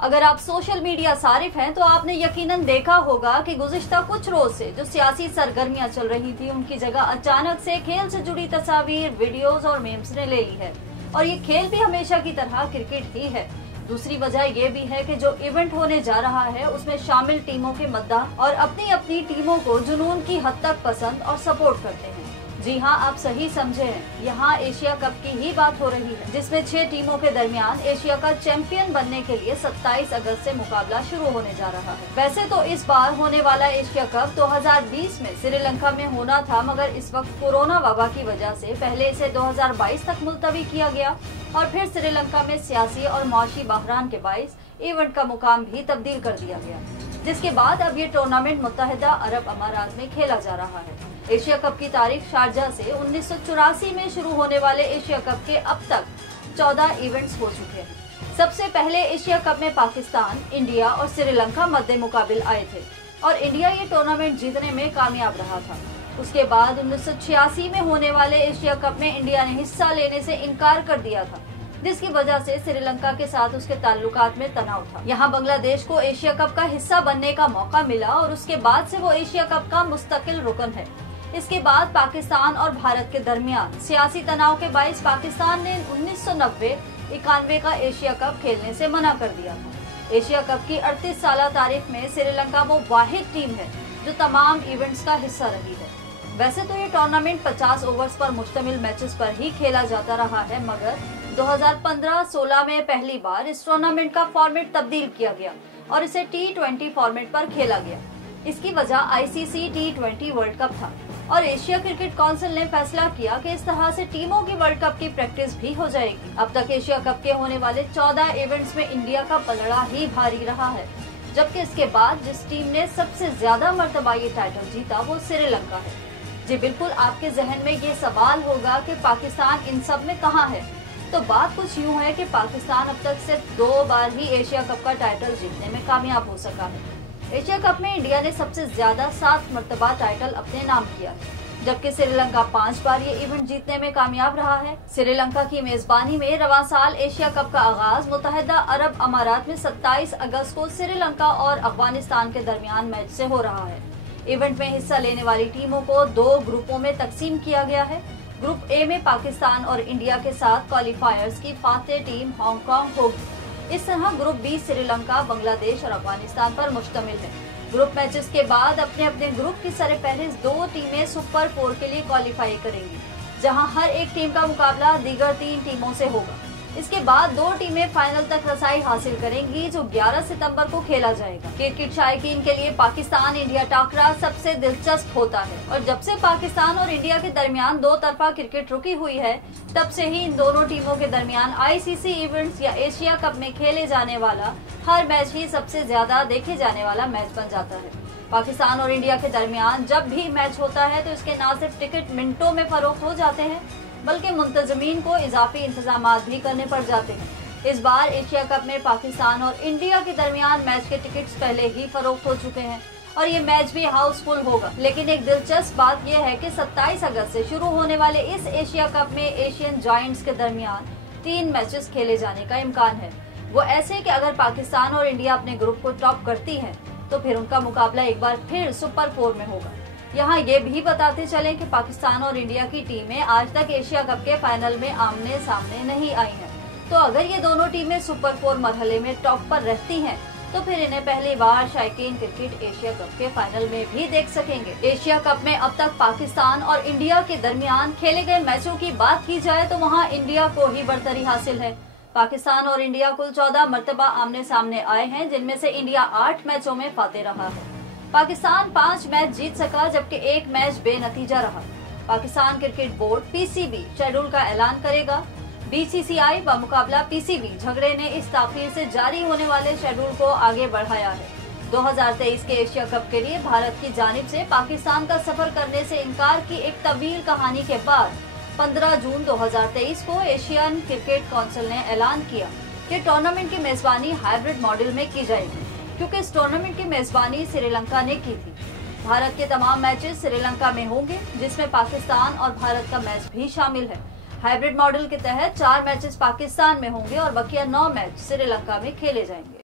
अगर आप social media सारिफ हैं तो आपने यकीनन देखा होगा कि गुज़िश्ता कुछ रोज से जो सियासी सरगर्मियां चल रही थी उनकी जगह अचानक से खेल से जुड़ी तस्वीर, वीडियोस और मेम्स ने ले ली है। और ये खेल भी हमेशा की तरह क्रिकेट ही है। दूसरी वजह ये भी है कि जो इवेंट होने जा रहा है उसमें शामिल टीमों के मद्दाह और अपनी अपनी टीमों को जुनून की हद तक पसंद और सपोर्ट करते हैं। जी हाँ, आप सही समझे हैं, यहाँ एशिया कप की ही बात हो रही है, जिसमें 6 टीमों के दरमियान एशिया का चैंपियन बनने के लिए 27 अगस्त से मुकाबला शुरू होने जा रहा है। वैसे तो इस बार होने वाला एशिया कप 2020 में श्रीलंका में होना था, मगर इस वक्त कोरोना वबा की वजह से पहले इसे 2022 तक मुलतवी किया गया और फिर श्रीलंका में सियासी और मौशी बहरान के बाइस इवेंट का मुकाम भी तब्दील कर दिया गया, जिसके बाद अब ये टूर्नामेंट मुत्तहिदा अरब अमारात में खेला जा रहा है। एशिया कप की तारीख शारजाह से 1984 में शुरू होने वाले एशिया कप के अब तक 14 इवेंट्स हो चुके हैं। सबसे पहले एशिया कप में पाकिस्तान, इंडिया और श्रीलंका मद्दे मुकाबिल आए थे और इंडिया ये टूर्नामेंट जीतने में कामयाब रहा था। उसके बाद 1986 में होने वाले एशिया कप में इंडिया ने हिस्सा लेने से इनकार कर दिया था, जिसकी वजह से श्रीलंका के साथ उसके ताल्लुकात में तनाव था। यहाँ बांग्लादेश को एशिया कप का हिस्सा बनने का मौका मिला और उसके बाद से वो एशिया कप का मुस्तकिल रुकन है। इसके बाद पाकिस्तान और भारत के दरमियान सियासी तनाव के बाइस पाकिस्तान ने 1990-91 का एशिया कप खेलने से मना कर दिया था। एशिया कप की 38 साल तारीख में श्रीलंका वो वाहिद टीम है जो तमाम इवेंट्स का हिस्सा रही है। वैसे तो ये टूर्नामेंट 50 ओवर्स पर मुश्तमिल मैचेस पर ही खेला जाता रहा है, मगर 2015-16 में पहली बार इस टूर्नामेंट का फॉर्मेट तब्दील किया गया और इसे T20 फॉर्मेट पर खेला गया। इसकी वजह ICC T20 वर्ल्ड कप था और एशिया क्रिकेट काउंसिल ने फैसला किया कि इस तरह से टीमों की वर्ल्ड कप की प्रैक्टिस भी हो जाएगी। अब तक एशिया कप के होने वाले 14 इवेंट्स में इंडिया का पलड़ा ही भारी रहा है, जबकि इसके बाद जिस टीम ने सबसे ज्यादा मर्तबा ये टाइटल जीता वो श्रीलंका है। जी बिल्कुल, आपके जहन में ये सवाल होगा कि पाकिस्तान इन सब में कहाँ है, तो बात कुछ यूँ है कि पाकिस्तान अब तक सिर्फ 2 बार ही एशिया कप का टाइटल जीतने में कामयाब हो सका है। एशिया कप में इंडिया ने सबसे ज्यादा 7 मर्तबा टाइटल अपने नाम किया, जबकि श्रीलंका 5 बार ये इवेंट जीतने में कामयाब रहा है। श्रीलंका की मेजबानी में रवां साल एशिया कप का आगाज मुत्तहिदा अरब अमारात में 27 अगस्त को श्रीलंका और अफगानिस्तान के दरमियान मैच से हो रहा है। इवेंट में हिस्सा लेने वाली टीमों को 2 ग्रुपों में तकसीम किया गया है। ग्रुप ए में पाकिस्तान और इंडिया के साथ क्वालिफायर्स की फातेह टीम हांगकांग होगी। इस तरह ग्रुप बी श्रीलंका, बांग्लादेश और अफगानिस्तान पर मुश्तमिल है। ग्रुप मैचेस के बाद अपने अपने ग्रुप की सरफहरिस्त 2 टीमें सुपर 4 के लिए क्वालिफाई करेंगी, जहां हर एक टीम का मुकाबला दीगर 3 टीमों से होगा। इसके बाद 2 टीमें फाइनल तक रसाई हासिल करेंगी, जो 11 सितंबर को खेला जाएगा। क्रिकेट शायकीन के लिए पाकिस्तान इंडिया टाकरा सबसे दिलचस्प होता है और जब से पाकिस्तान और इंडिया के दरमियान 2 तरफा क्रिकेट रुकी हुई है, तब से ही इन दोनों टीमों के दरमियान ICC इवेंट्स या एशिया कप में खेले जाने वाला हर मैच ही सबसे ज्यादा देखे जाने वाला मैच बन जाता है। पाकिस्तान और इंडिया के दरमियान जब भी मैच होता है तो इसके न सिर्फ टिकट मिनटों में फरोख्त हो जाते हैं, बल्कि मुंतजमीन को इजाफी इंतजामात भी करने पड़ जाते हैं। इस बार एशिया कप में पाकिस्तान और इंडिया के दरमियान मैच के टिकट्स पहले ही फरोख्त हो चुके हैं और ये मैच भी हाउसफुल होगा। लेकिन एक दिलचस्प बात यह है कि 27 अगस्त से शुरू होने वाले इस एशिया कप में एशियन जायंट्स के दरमियान 3 मैचेस खेले जाने का इम्कान है। वो ऐसे कि अगर पाकिस्तान और इंडिया अपने ग्रुप को टॉप करती हैं, तो फिर उनका मुकाबला एक बार फिर सुपर 4 में होगा। यहाँ ये भी बताते चलें कि पाकिस्तान और इंडिया की टीमें आज तक एशिया कप के फाइनल में आमने सामने नहीं आई हैं, तो अगर ये दोनों टीमें सुपर 4 मरहले में टॉप पर रहती हैं, तो फिर इन्हें पहली बार शायकीन क्रिकेट एशिया कप के फाइनल में भी देख सकेंगे। एशिया कप में अब तक पाकिस्तान और इंडिया के दरमियान खेले गए मैचों की बात की जाए तो वहाँ इंडिया को ही बढ़तरी हासिल है। पाकिस्तान और इंडिया कुल 14 मर्तबा आमने सामने आए हैं, जिनमें से इंडिया 8 मैचों में फातेह रहा है। पाकिस्तान 5 मैच जीत सका, जबकि 1 मैच बेनतीजा रहा। Pakistan cricket board PCB schedule का ऐलान करेगा। BCCI व मुकाबला PCB झगड़े ने इस ताखीर से जारी होने वाले शेड्यूल को आगे बढ़ाया है। 2023 के एशिया कप के लिए भारत की जानिब से पाकिस्तान का सफर करने से इनकार की एक तवील कहानी के बाद 15 जून 2023 को एशियन क्रिकेट काउंसिल ने ऐलान किया कि टूर्नामेंट की मेजबानी हाइब्रिड मॉडल में की जाएगी, क्योंकि इस टूर्नामेंट की मेजबानी श्रीलंका ने की थी। भारत के तमाम मैचेस श्रीलंका में होंगे, जिसमें पाकिस्तान और भारत का मैच भी शामिल है। हाइब्रिड मॉडल के तहत 4 मैचेस पाकिस्तान में होंगे और बकिया 9 मैच श्रीलंका में खेले जाएंगे।